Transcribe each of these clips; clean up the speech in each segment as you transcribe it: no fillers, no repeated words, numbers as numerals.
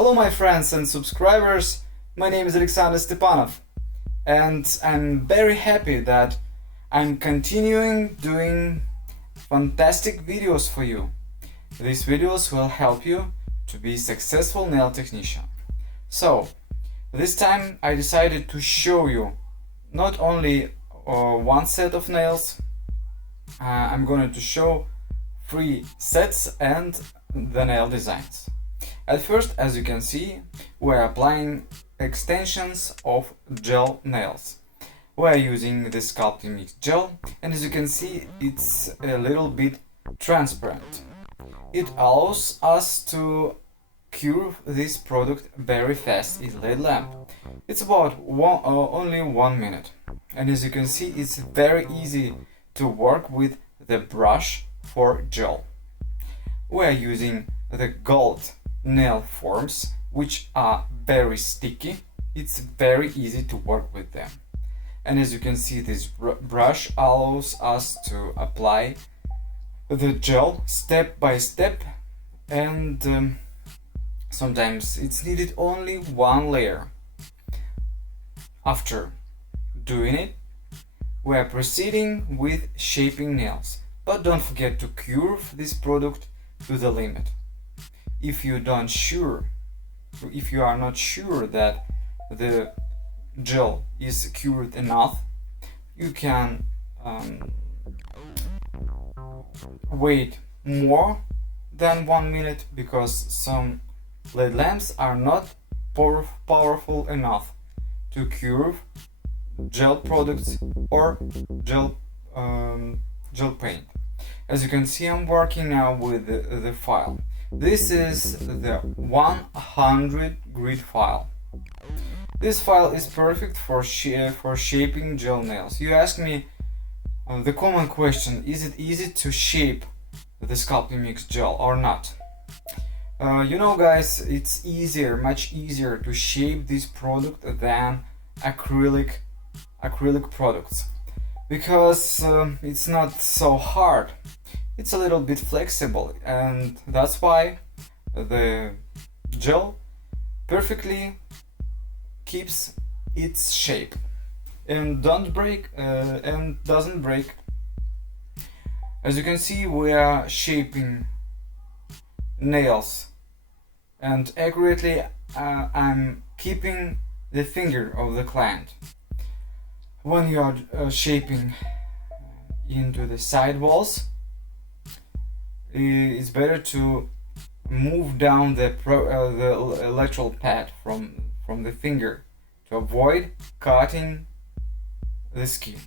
Hello my friends and subscribers, my name is Alexander Stepanov and I'm very happy that I'm continuing doing fantastic videos for you. These videos will help you to be a successful nail technician. So, this time I decided to show you not only one set of nails, I'm going to show 3 sets and the nail designs. At first, as you can see, we're applying extensions of gel nails. We're using the sculpting mix gel, and as you can see, it's a little bit transparent. It allows us to cure this product very fast in LED lamp. It's about only 1 minute, and as you can see, it's very easy to work with the brush for gel. We're using the gold nail forms, which are very sticky. It's very easy to work with them, and as you can see, this brush allows us to apply the gel step by step, and sometimes it's needed only 1 layer. After doing it, we're proceeding with shaping nails, but don't forget to cure this product to the limit. If you are not sure that the gel is cured enough, you can wait more than 1 minute, because some LED lamps are not powerful enough to cure gel products or gel paint. As you can see, I'm working now with the file. This is the 100 grit file. This file is perfect for shaping gel nails. You ask me the common question: is it easy to shape the sculpting mix gel or not? You know, guys, it's much easier to shape this product than acrylic products, because it's not so hard. It's a little bit flexible, and that's why the gel perfectly keeps its shape and doesn't break. As you can see, we are shaping nails, and accurately I'm keeping the finger of the client. When you are shaping into the side walls, it's better to move down the lateral pad from the finger to avoid cutting the skin.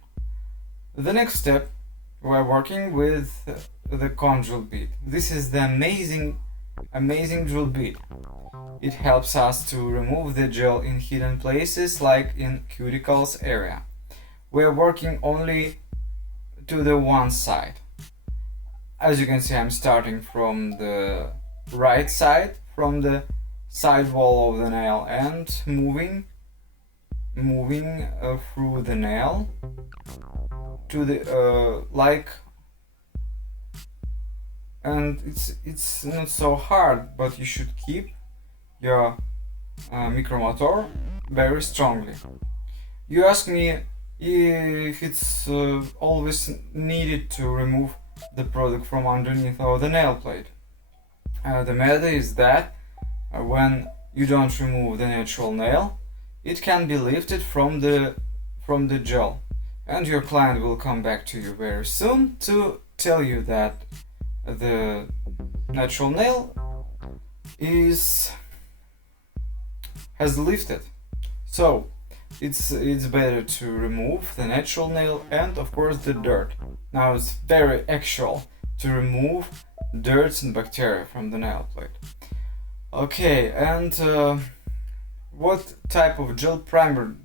The next step, we're working with the cone drill bit. This is the amazing drill bit. It helps us to remove the gel in hidden places, like in cuticles area. We're working only to the one side. As you can see, I'm starting from the right side, from the side wall of the nail, and moving through the nail to the and it's not so hard, but you should keep your micromotor very strongly. You ask me if it's always needed to remove the product from underneath of the nail plate. The matter is that when you don't remove the natural nail, it can be lifted from the gel, and your client will come back to you very soon to tell you that the natural nail has lifted. So it's better to remove the natural nail and of course the dirt. Now it's very actual to remove dirt and bacteria from the nail plate. Okay, and what type of gel primer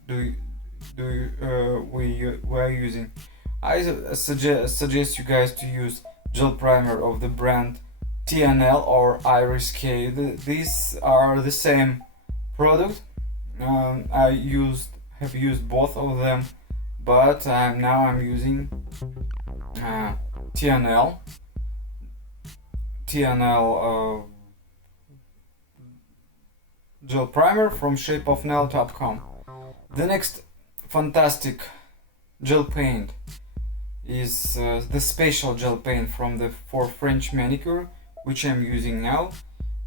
we're using? I suggest you guys to use gel primer of the brand TNL or Iris K. These are the same product. I have used both of them, but now I'm using TNL gel primer from shapeofnail.com. The next fantastic gel paint is the special gel paint for French manicure, which I'm using now.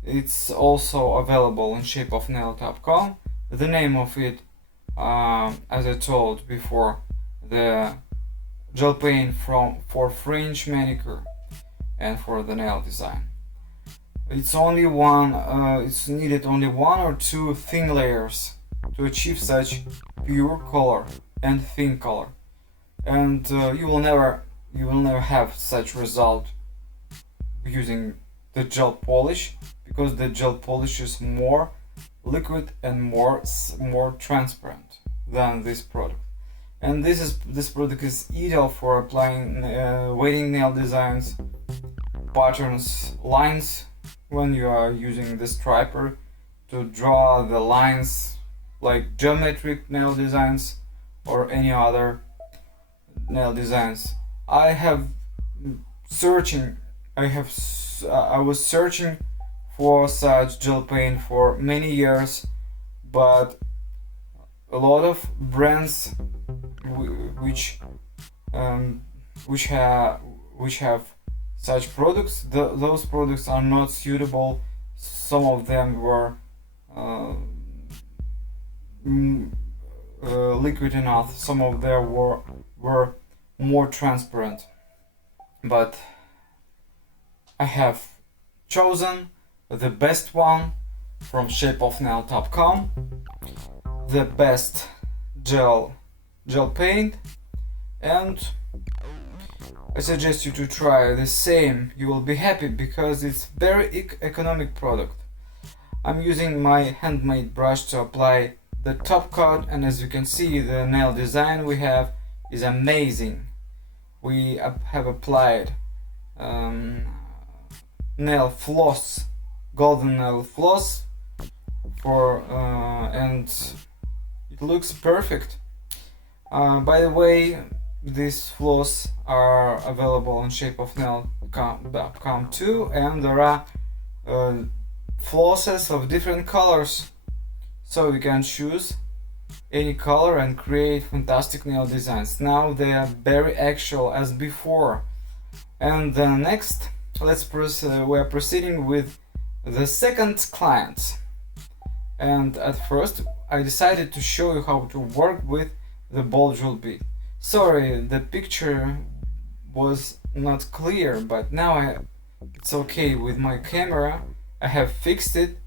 It's also available on shapeofnail.com. The name of it, as I told before, the gel paint for French manicure and for the nail design. It's needed only one or two thin layers to achieve such pure color and thin color, and you will never have such result using the gel polish, because the gel polish is more liquid and more transparent than this product. And this product is ideal for applying weighting nail designs, patterns, lines, when you are using the striper to draw the lines like geometric nail designs or any other nail designs. I was searching for such gel paint for many years, but a lot of brands which have such products, those products are not suitable. Some of them were liquid enough, some of them were more transparent, but I have chosen the best one from shapeofnail.com, the best gel paint, and I suggest you to try the same. You will be happy because it's very economic product. I'm using my handmade brush to apply the top coat, and as you can see, the nail design we have is amazing. We have applied nail floss, golden nail floss, and it looks perfect. By the way, these floss are available on shapeofnail.com too, and there are flosses of different colors, so you can choose any color and create fantastic nail designs. Now they are very actual as before. And next, we are proceeding with the second client. And at first I decided to show you how to work with the ball drill bit. Sorry, the picture was not clear, but now it's okay with my camera. I have fixed it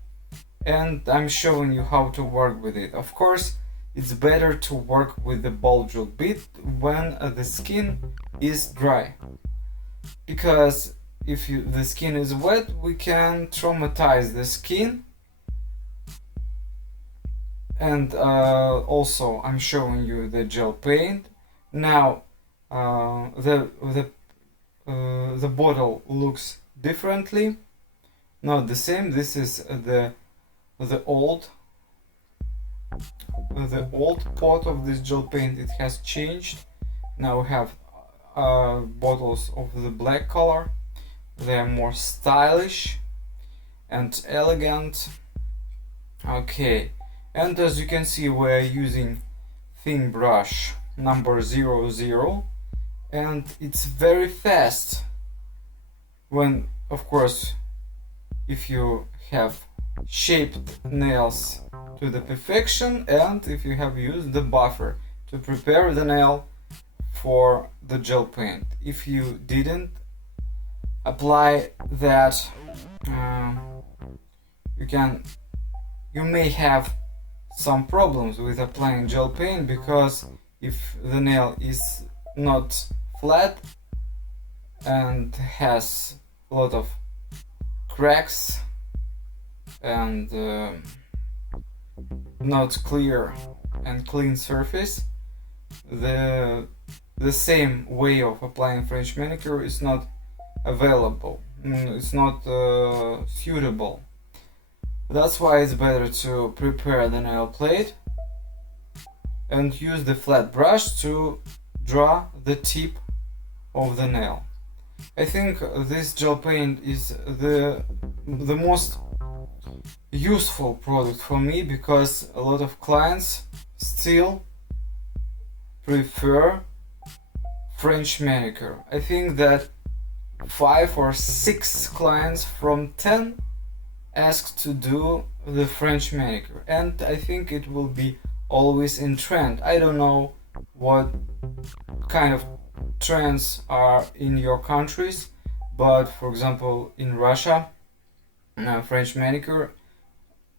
and I'm showing you how to work with it. Of course, it's better to work with the ball drill bit when the skin is dry, because if the skin is wet, we can traumatize the skin. And also I'm showing you the gel paint. Now the bottle looks differently, not the same. This is the old pot of this gel paint. It has changed. Now we have bottles of the black color. They are more stylish and elegant. Okay, and as you can see, we are using thin brush number 00, and it's very fast. When, of course, if you have shaped nails to the perfection, and if you have used the buffer to prepare the nail for the gel paint. If you didn't apply that, you may have some problems with applying gel paint, because if the nail is not flat and has a lot of cracks and not clear and clean surface, the same way of applying French manicure is not available. It's not suitable. That's why it's better to prepare the nail plate and use the flat brush to draw the tip of the nail. I think this gel paint is the most useful product for me, because a lot of clients still prefer French manicure. I think that 5 or 6 clients from 10 asked to do the French manicure, and I think it will be always in trend. I don't know what kind of trends are in your countries, but for example in Russia, French manicure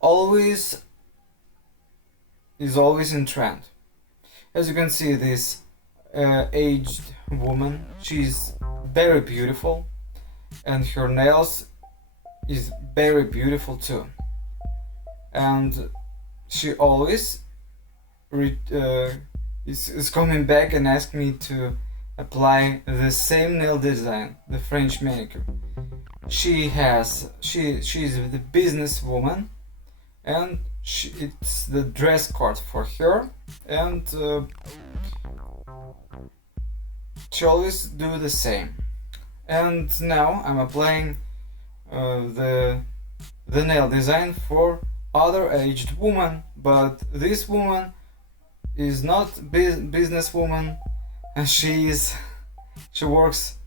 always is always in trend. As you can see, this aged woman, she's very beautiful, and her nails is very beautiful too, and she always is coming back and ask me to apply the same nail design, the French manicure. She's the businesswoman, and it's the dress code for her, and she always do the same. And now I'm applying the nail design for other aged woman, but this woman is not businesswoman, and she works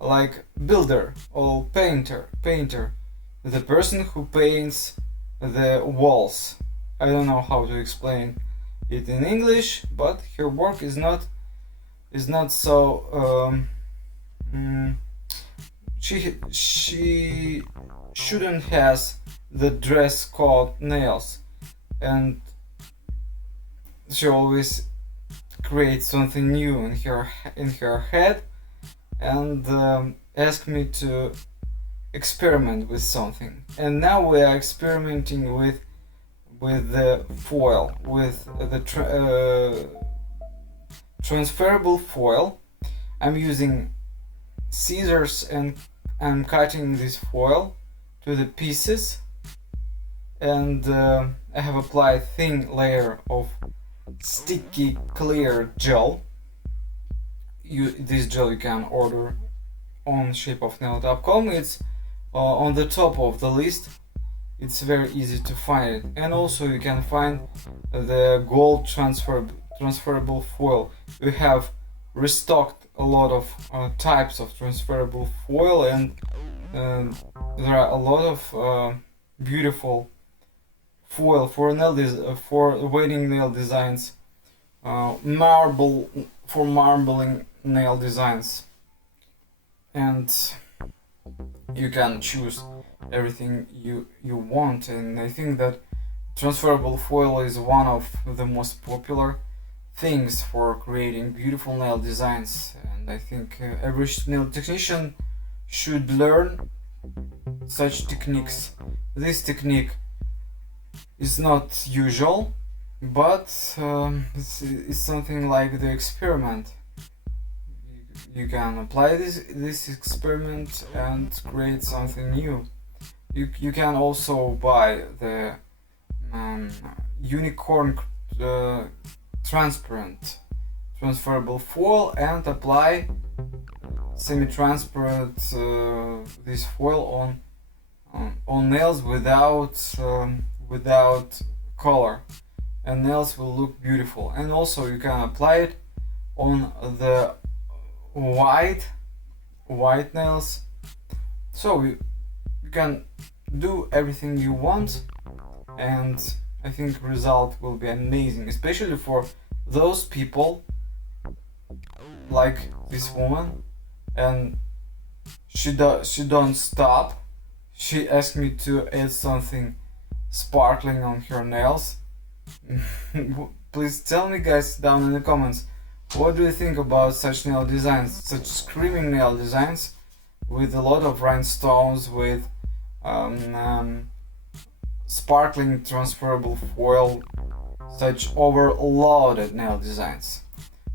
like builder or painter, the person who paints the walls. I don't know how to explain it in English, but her work is not so she shouldn't has the dress code nails, and she always creates something new in her head, and ask me to experiment with something. And now we are experimenting with the foil, with the transferable foil. I'm using scissors and I'm cutting this foil to the pieces, and I have applied thin layer of sticky clear gel. This gel you can order on shapeofnail.com. It's on the top of the list. It's very easy to find it, and also you can find the gold transferable foil. We have restocked a lot of types of transferable foil, and there are a lot of beautiful foil for wedding nail designs, marbling nail designs, and you can choose everything you want. And I think that transferable foil is one of the most popular things for creating beautiful nail designs, and I think every nail technician should learn such techniques. This technique is not usual, but it's something like the experiment. You can apply this experiment and create something new. You can also buy the unicorn transferable foil and apply semi-transparent this foil on nails without color, and nails will look beautiful. And also you can apply it on the white nails, so you can do everything you want, and I think result will be amazing, especially for those people like this woman. And she don't stop. She asked me to add something sparkling on her nails. Please tell me, guys, down in the comments, what do you think about such nail designs, such screaming nail designs with a lot of rhinestones, with sparkling transferable foil, such overloaded nail designs?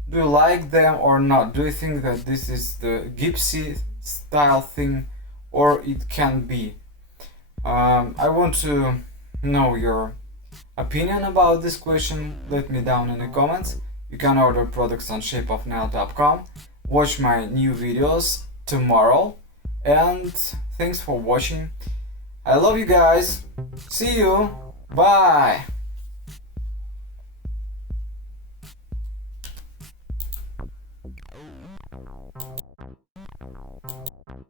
Do you like them or not? Do you think that this is the gypsy style thing, or it can be? I want to know your opinion about this question. Let me down in the comments. You can order products on shapeofnail.com. Watch my new videos tomorrow, and thanks for watching. I love you guys. See you. Bye.